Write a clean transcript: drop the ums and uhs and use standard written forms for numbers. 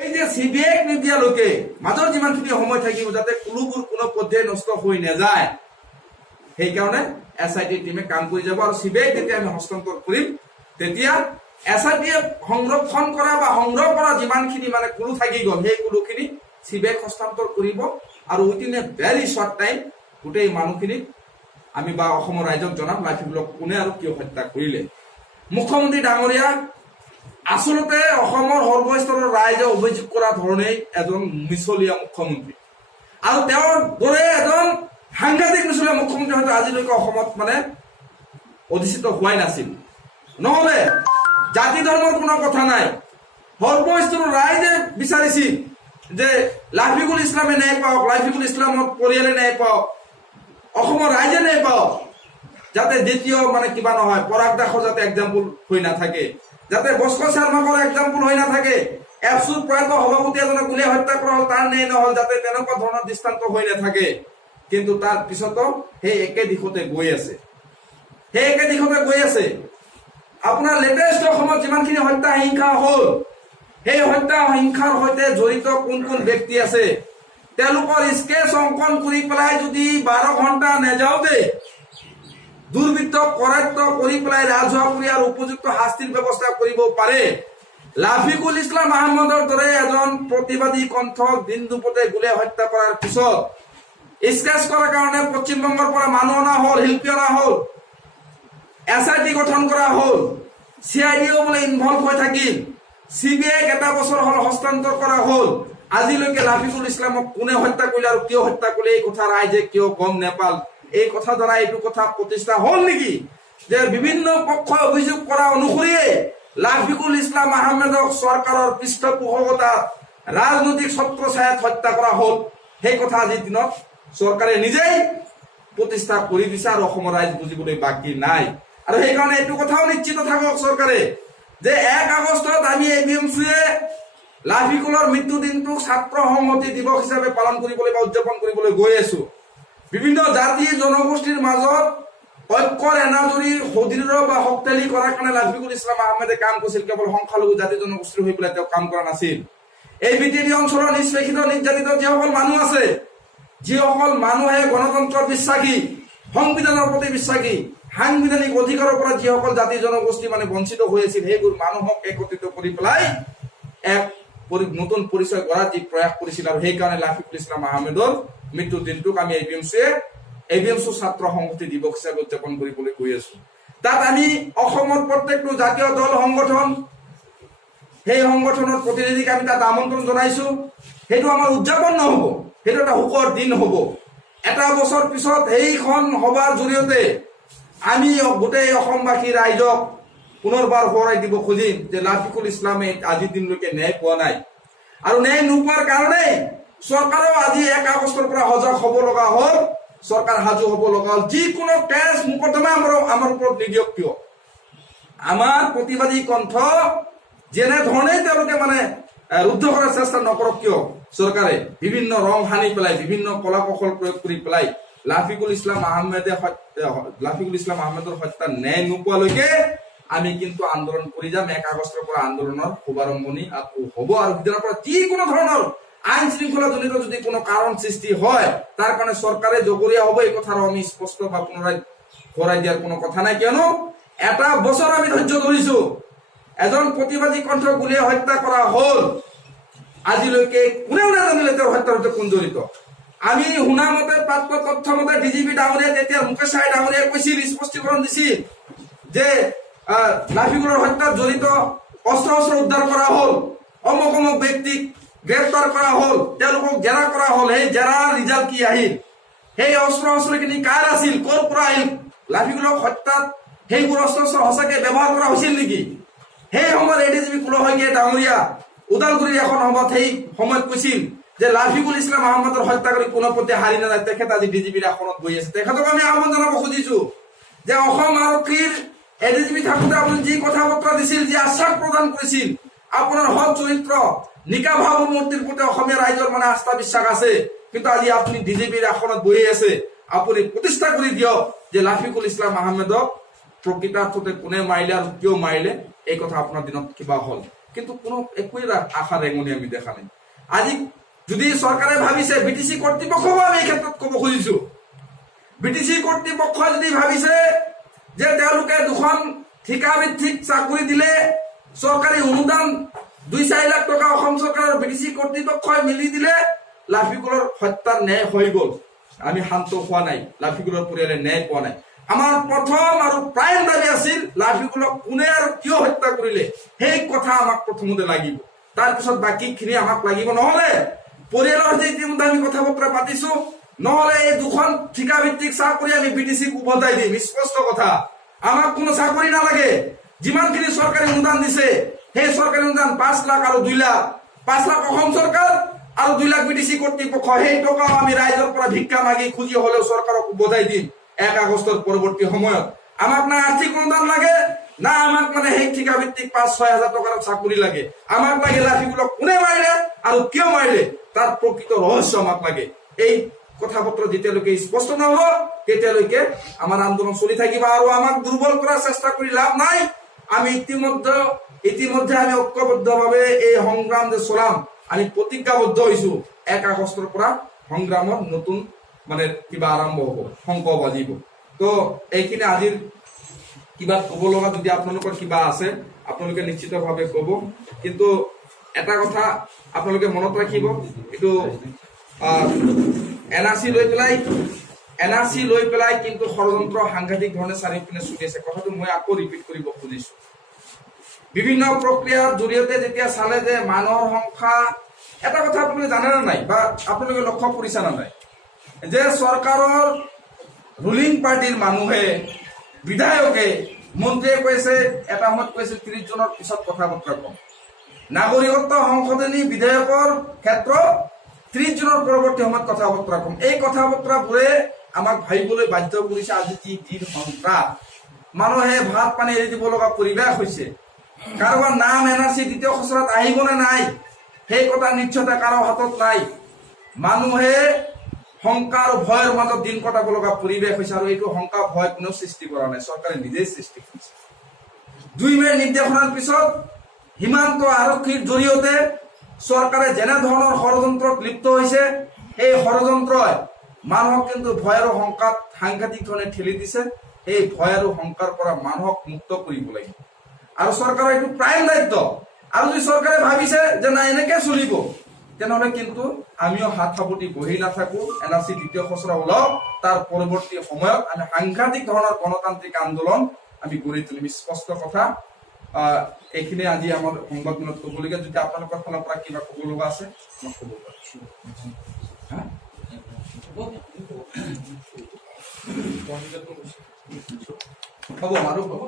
এই যে সিবিআইক নিদিয়ালৈকে মাজৰ যিমানখিনি সময় থাকিব যাতে কুলুবোৰ কোনো পৰ্যায়ে নষ্ট হৈ নাযায়, সেইকাৰণে SIT টিমে কাম কৰি যাব। আৰু সিবিআইক যেতিয়া আমি হস্তান্তৰ কৰিম তেতিয়া SIT সংৰক্ষণ কৰা বা সংগ্ৰহ কৰা যিমানখিনি মানে কুলু থাকি গ'ল সেই কুলুখিনি সিবিআইক হস্তান্তৰ কৰিব। আৰু within a very short time গোটেই মানুহখিনিক আমি বা অসমৰ ৰাইজক জনাম লাঠিগুলক কোনে আৰু কিয় হত্যা কৰিলে। মুখ্যমন্ত্ৰী ডাঙৰীয়া আচলতে অসমৰ সৰ্বস্তৰৰ ৰাইজে অভিযোগ কৰা ধৰণেই এজন মিছলীয়া মুখ্যমন্ত্ৰী, আৰু তেওঁৰ দৰে এজন সাংঘাতিক মিছলীয়া মুখ্যমন্ত্ৰী হয়তো আজিলৈকে অসমত মানে অধিষ্ঠিত হোৱাই নাছিল। নহ'লে জাতি ধৰ্মৰ কোনো কথা নাই, সৰ্বস্তৰৰ ৰাইজে বিচাৰিছিল যে লাফিকুল ইছলামে ন্যায় পাওক, লাফিকুল ইছলামৰ পৰিয়ালে ন্যায় পাওক, অসমৰ ৰাইজে ন্যায় পাওক, যাতে দ্বিতীয় মানে কিবা নহয় পৰাগ দাসৰ যাতে এক্সাম্পল হৈ নাথাকে, যাতে বস্কৰ শৰ্মাকৰ এক্সাম্পল হৈ নাথাকে, এফচুৰ প্ৰয়াত সভাপতি এজনক গুলীয়াই হত্যা কৰা হ'ল তাৰ ন্যায় নহ'ল, যাতে তেনেকুৱা ধৰণৰ দৃষ্টান্ত হৈ নাথাকে। কিন্তু তাৰ পিছতো সেই একে দিশতে গৈ আছে, আপোনাৰ লেটেষ্ট অসমত যিমানখিনি হত্যা হিংসা হ'ল সেই হত্যা হিংসাৰ সৈতে জড়িত কোন কোন ব্যক্তি আছে তেওঁলোকৰ স্কেচ অংকন কৰি পেলাই যদি 12 ঘণ্টা নেযাওঁতে দুৰ্বৃত্তক কৰায়ত্ব কৰি পেলাই ৰাজহুৱা আৰু উপযুক্ত শাস্তিৰ ব্যৱস্থা কৰিব পাৰে, লাফিকুল ইছলাম আহমদৰ দৰে এজন প্ৰতিবাদী কণ্ঠক দিন দুপৰতে গুলীয়াই হত্যা কৰাৰ পিছত স্কেচ কৰাৰ কাৰণে পশ্চিমবংগৰ পৰা মানুহ অনা হ'ল, শিল্পী অনা হ'ল, SIT গঠন কৰা হ'ল, CIDও বোলে ইনভলভ হৈ থাকিল, সিবিআইক এটা বছৰ হ'ল হস্তান্তৰ কৰা হ'ল, আজিলৈকে লাফিকুল ইছলামক কোনে হত্যা কৰিলে আৰু কিয় হত্যা কৰিলে এই কথা ৰাইজে কিয় গম নেপাল। এই কথা দ্বাৰা এইটো কথা প্ৰতিষ্ঠা হ'ল নেকি যে বিভিন্ন পক্ষই অভিযোগ কৰা অনুসৰিয়ে লাফিকুল ইছলাম আহমেদক চৰকাৰৰ পৃষ্ঠপোষকতাত ৰাজনৈতিক ছত্ৰছায়াত হত্যা কৰা হ'ল। সেই কথা আজিৰ দিনত চৰকাৰে নিজেই প্ৰতিষ্ঠা কৰি দিছে আৰু অসমৰ ৰাইজ বুজিবলৈ বাকী নাই। আৰু সেইকাৰণে এইটো কথাও নিশ্চিত থাকক চৰকাৰে যে 1 আগষ্টত আমি ABMCয়ে লাফিকুলৰ মৃত্যু দিনটোক ছাত্ৰ সংহতি দিৱস হিচাপে পালন কৰিবলৈ বা উদযাপন কৰিবলৈ গৈ আছো। বিভিন্ন জাতি জনগোষ্ঠীৰ মাজত ঐক্যৰ এনাজৰী সুদৃঢ় বা শক্তিশালী কৰাৰ কাৰণে লাফিকুল ইছলাম আহমেদে কাম কৰিছিল। কেৱল সংখ্যালঘু জাতি জনগোষ্ঠীৰ হৈ পেলাই তেওঁ কাম কৰা নাছিল। এই বিটিডি অঞ্চলৰ নিষ্পেষিত নিৰ্যাতিত যিসকল মানুহ আছে, যিসকল মানুহে গণতন্ত্ৰত বিশ্বাসী, সংবিধানৰ প্ৰতি বিশ্বাসী, সাংবিধানিক অধিকাৰৰ পৰা যিসকল জাতি জনগোষ্ঠী মানে বঞ্চিত হৈ আছিল, সেইবোৰ মানুহক একত্ৰিত কৰি পেলাই এক নতুন পৰিচয় গঢ়াৰ যি প্ৰয়াস কৰিছিল। আৰু সেইকাৰণে লাফিকুল ইছলাম আহমেদৰ মৃত্যুৰ দিনটোক আমি ABMC ছাত্ৰ সংহতি দিৱস হিচাপে উদযাপন কৰিবলৈ গৈ আছো। তাত আমি অসমৰ প্ৰত্যেকটো জাতীয় দল সংগঠন, সেই সংগঠনৰ প্ৰতিনিধিক আমি তাত আমন্ত্ৰণ জনাইছো। সেইটো আমাৰ উদযাপন নহ'ব, সেইটো এটা সুখৰ দিন হ'ব। এটা বছৰ পিছত সেইখন সভাৰ জৰিয়তে আমি গোটেই অসমবাসী ৰাইজক পুনৰবাৰ সোঁৱৰাই দিব খুজিম যে লাফিকুল ইছলামে আজিৰ দিনলৈকে ন্যায় পোৱা নাই, আৰু ন্যায় নোপোৱাৰ কাৰণে চৰকাৰেও আজি 1 আগষ্টৰ পৰা সজাগ হ'ব লগা হ'ল, চৰকাৰ সাজু হ'ব লগা হ'ল। যিকোনো কেছ মোকদ্দমা আমাৰ ওপৰত নিদিয়ক কিয়, আমাৰ প্ৰতিবাদী কণ্ঠ যেনে ধৰণে তেওঁলোকে মানে ৰুদ্ধ কৰাৰ চেষ্টা নকৰক কিয়, চৰকাৰে বিভিন্ন ৰং সানি পেলাই, বিভিন্ন কলা কৌশল প্ৰয়োগ কৰি পেলাই লাফিকুল ইছলাম আহমেদৰ হত্যা ন্যায় নোপোৱালৈকে আমি কিন্তু আন্দোলন কৰি যাম। 1 আগষ্টৰ পৰা আন্দোলনৰ শুভাৰম্ভণি আকৌ হ'ব। আৰু সিদিনাৰ পৰা যিকোনো ধৰণৰ আইন শৃংখলা জনিত যদি কোনো কাৰণ সৃষ্টি হয় তাৰ কাৰণে চৰকাৰে জগৰীয়া হ'ব, এই কথা আমি স্পষ্ট বা পুনৰাই ভৰাই দিয়াৰ কোনো কথা নাই। কিয়নো এটা বছৰ আমি ধৈৰ্য ধৰিছো, এজন প্ৰতিবাদী কণ্ঠ গুলীয়াই হত্যা কৰা হ'ল, আজিলৈকে কোনেও নাজানিলে তেওঁৰ হত্যাৰ সৈতে কোন জড়িত। আমি শুনা মতে প্ৰাপ্ত তথ্য মতে DGP ডাঙৰীয়া তেতিয়া মুকেশ চাই ডাঙৰীয়াই কৈছিল, স্পষ্টীকৰণ দিছিল যে লাফিকুলৰ হত্যাত জড়িত অস্ত্ৰ উদ্ধাৰ কৰা হ'ল, অমুক ব্যক্তিক গ্ৰেপ্তাৰ কৰা হ'ল, তেওঁলোকক জেৰা কৰা হ'ল। সেই জেৰাৰ ৰিজাল্ট কি আহিল, সেই অস্ত্ৰখিনি কাৰ আছিল, ক'ৰ পৰা আহিল, লাফিকুলক হত্যাত সেইবোৰ অস্ত্ৰ সঁচাকে ব্যৱহাৰ কৰা হৈছিল নেকি? সেই সময়ত ADGP কুল শইকীয়া ডাঙৰীয়া ওদালগুৰিৰ এখন সভাত সেই সময়ত কৈছিল যে লাফিকুল ইছলাম আহমেদৰ হত্যা কৰি কোনো পধ্যে হাৰি নাযায়। তেখেত আজি DGPৰ আসনত বহি আছে। তেখেতক আমি আহ্বান জনাব খুজিছো যে অসম আৰক্ষীৰ ADGP থাকোঁতে আপুনি যি কথা বতৰা দিছিল, যি আশ্বাস প্ৰদান কৰিছিল, আপোনাৰ সৎ চৰিত্ৰ নিকা ভাৱমূৰ্তিৰ প্ৰতি অসমীয়া ৰাইজৰ মানে আস্থা বিশ্বাস আছে, কিন্তু আজি আপুনি DGPৰ আসনত বহি আছে। আপুনি প্ৰতিষ্ঠা কৰি দিয়ক যে লাফিকুল ইছলাম আহমেদক প্ৰকৃতাৰ্থতে কোনে মাৰিলে আৰু কিয় মাৰিলে, এই কথা আপোনাৰ দিনত কিবা হ'ল। কিন্তু কোনো একোই আশা ৰেঙনি আমি দেখা নাই। আজি যদি চৰকাৰে ভাবিছে, বিটিচি কৰ্তৃপক্ষকো আমি এই ক্ষেত্ৰত ক'ব খুজিছো, বিটিচি কৰ্তৃপক্ষই যদি ভাবিছে যে তেওঁলোকে দুখন ঠিকাভিত্তিক চাকৰি দিলে চৰকাৰী অনুদান 2-4 লাখ টকা অসম চৰকাৰৰ বিটিচি কৰ্তৃপক্ষই মিলি দিলে লাফিকুলৰ হত্যাৰ ন্যায় হৈ গ'ল, আমি শান্ত হোৱা নাই, লাফিকুলৰ পৰিয়ালে ন্যায় পোৱা নাই। আমাৰ প্ৰথম আৰু প্ৰাইম দাবী আছিল লাফিকুলক কোনে আৰু কিয় হত্যা কৰিলে সেই কথা আমাক প্ৰথমতে লাগিব, তাৰপিছত বাকীখিনি আমাক লাগিব। নহলে পৰিয়ালৰ সৈতে ইতিমধ্যে আমি কথা বতৰা পাতিছো, নহলে এই দুখন ঠিকাভিত্তিক চাকৰি আমি বিটিচিক উভতাই দিম, স্পষ্ট কথা। আমাক কোনো চাকৰি নালাগে, যিমানখিনি চৰকাৰী অনুদান দিছে সেই চৰকাৰী অনুদান 5 লাখ আৰু 2 লাখ, 5 লাখ অসম চৰকাৰ আৰু 2 লাখ বিটিচি কৰ্তৃপক্ষ, সেই টকাও আমি ৰাইজৰ পৰা ভিক্ষা মাগি খুজি হলেও চৰকাৰক উভতাই দিম 1 আগষ্টৰ পৰৱৰ্তী সময়ত। আমাক না আৰ্থিক অনুদান লাগে, না আমাক মানে সেই ঠিকাভিত্তিক 5-6 হাজাৰ টকাৰ চাকৰি লাগে, আমাক লাগে লাফিকুলক কোনে মাৰিলে আৰু কিয় মাৰিলে তাৰ প্ৰকৃত ৰহস্য আমাক লাগে। এই কথা বতৰা যেতিয়ালৈকে স্পষ্ট নহব তেতিয়ালৈকে আমাৰ আন্দোলন চলি থাকিব আৰু আমাক দুৰ্বল কৰাৰ চেষ্টা কৰি লাভ নাই। আমি ইতিমধ্যে আমি ঐক্যবদ্ধভাৱে এই সংগ্ৰাম যে চলাম, আমি প্ৰতিজ্ঞাবদ্ধ হৈছো 1 আগষ্টৰ পৰা সংগ্ৰামৰ নতুন মানে কিবা আৰম্ভ হব, শংখ বাজিব। তো এইখিনি আজিৰ কিবা ক'ব লগা যদি আপোনালোকৰ কিবা আছে আপোনালোকে নিশ্চিতভাৱে ক'ব, কিন্তু এটা কথা আপোনালোকে মনত ৰাখিব, এইটো এনআৰচি লৈ পেলাই কিন্তু ষড়যন্ত্ৰ সাংঘাতিক ধৰণে চাৰিওপিনে চলি আছে। কথাটো মই আকৌ ৰিপিট কৰিব খুজিছো, বিভিন্ন প্ৰক্ৰিয়াৰ জৰিয়তে যেতিয়া চালে যে মানুহৰ সংখ্যা, এটা কথা আপোনালোকে জানে নে নাই বা আপোনালোকে লক্ষ্য কৰিছে নে নাই যে চৰকাৰৰ ৰুলিং পাৰ্টিৰ মানুহে, বিধায়কে, মন্ত্ৰীয়ে কৈছে, এটা সময়ত কৈছে 30 জনৰ পিছত কথা বতৰা কম, নাগৰিকত্ব সংশোধনী বিধেয়কৰ ক্ষেত্ৰত 30 জনৰ পৰৱৰ্তী সময়ত কথা বতৰা কম। এই কথা বতৰাবোৰে আমাক ভাবিবলৈ বাধ্য কৰিছে আজি যি সন্ত্ৰাস, মানুহে ভাত পানী এৰি দিব লগা পৰিৱেশ হৈছে। কাৰোবাৰ নাম এনআৰচি দ্বিতীয় খচৰাত আহিব নে নাই সেই কথা নিশ্চয়তা কাৰো হাতত নাই। মানুহে শংকা আৰু ভয়ৰ মাজত দিন কটাব লগা পৰিৱেশ হৈছে, আৰু এইটো শংকা ভয় কোনেও সৃষ্টি কৰা নাই, চৰকাৰে নিজেই সৃষ্টি কৰিছে। 2 মে'ৰ নিৰ্দেশনাৰ পিছত সীমান্ত আৰক্ষীৰ জৰিয়তে চৰকাৰে যেনে ধৰণৰ ষড়যন্ত্ৰত লিপ্ত হৈছে, এই ষড়যন্ত্ৰই মানুহক কিন্তু ভয় আৰু শংকাত সাংঘাতিক ধৰণে ঠেলি দিছে। এই ভয় আৰু শংকাৰ পৰা মানুহক মুক্ত কৰিব লাগিব আৰু চৰকাৰৰ এইটো প্ৰাইম দায়িত্ব। আৰু যদি চৰকাৰে ভাবিছে যে নাই এনেকে চলিব, তেনেহলে কিন্তু আমিও হাত সাবটি বহি নাথাকো। এনআৰচি দ্বিতীয় খচৰা ওলাওক, তাৰ পৰৱৰ্তী সময়ত আমি সাংঘাতিক ধৰণৰ গণতান্ত্ৰিক আন্দোলন আমি গঢ়ি তুলিম, স্পষ্ট কথা। এইখিনি আজি আমাৰ সংবাদমেলত ক'বলগীয়া। যদি আপোনালোকৰ ফালৰ পৰা কিবা ক'ব লগা আছে আমাক ক'ব পাৰে। হ'ব আৰু হ'ব।